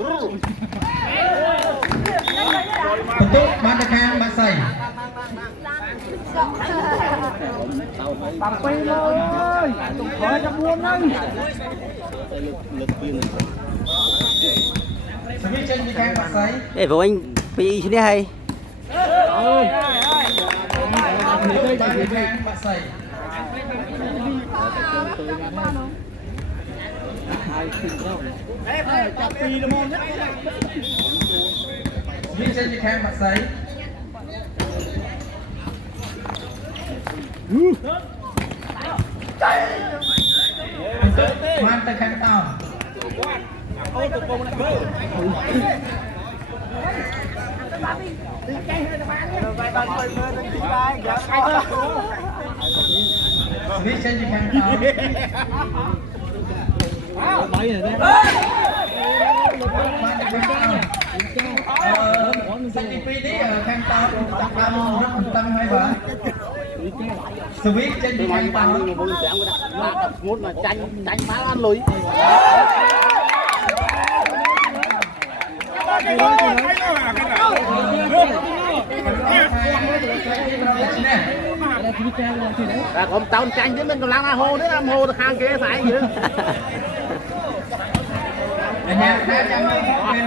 Betul mana kan masai. Tặng pin ơi, khỏi trong buôn đây. Semi chân đi kan masai. Ê vụ anh bị thế hay. Kan masai. Semi chân đi kan masai. Man tekan tao. Semi chân đi kan tao. Man tekan tao. Semi pi ni kan tao tak kamu rất tâm hay vậy. Sweet trên đi hành tao Muốn mà tranh má ăn lùi. Là còn tao tranh chứ mình còn làm hồ nữa, làm hồ được hàng kia phải gì nữa.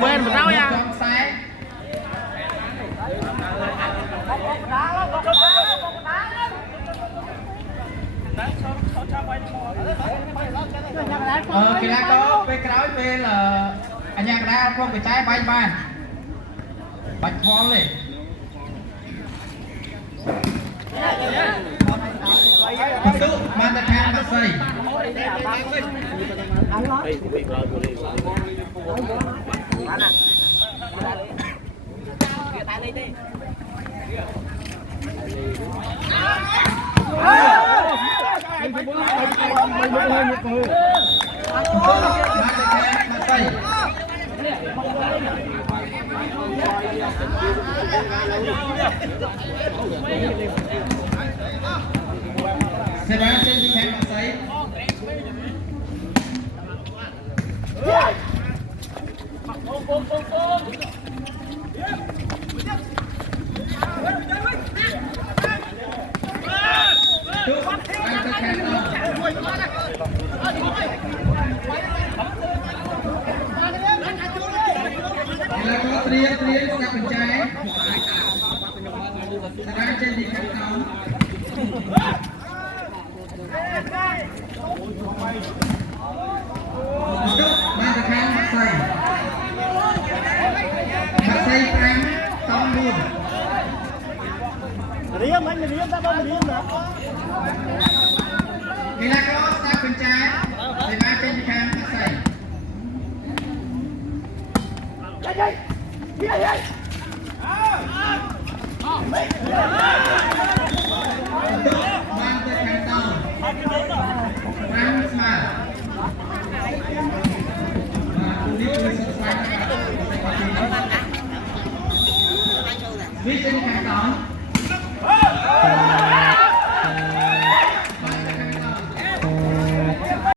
Quên một rau nha. Kỹ năng có về cái về là anh nhạc ra không phải trái bánh bàn bánh phó lên itu mana kan masai Sebastian di kan masai. Trian siap pencari. Sebastian di kan tao. Mana kan masai. Masai kan tao luôn. Riêng anh riêng ra đâu riêng nữa. Kila kalau siap pencari. Sebastian di kan masai. Viết trên hàng tỏ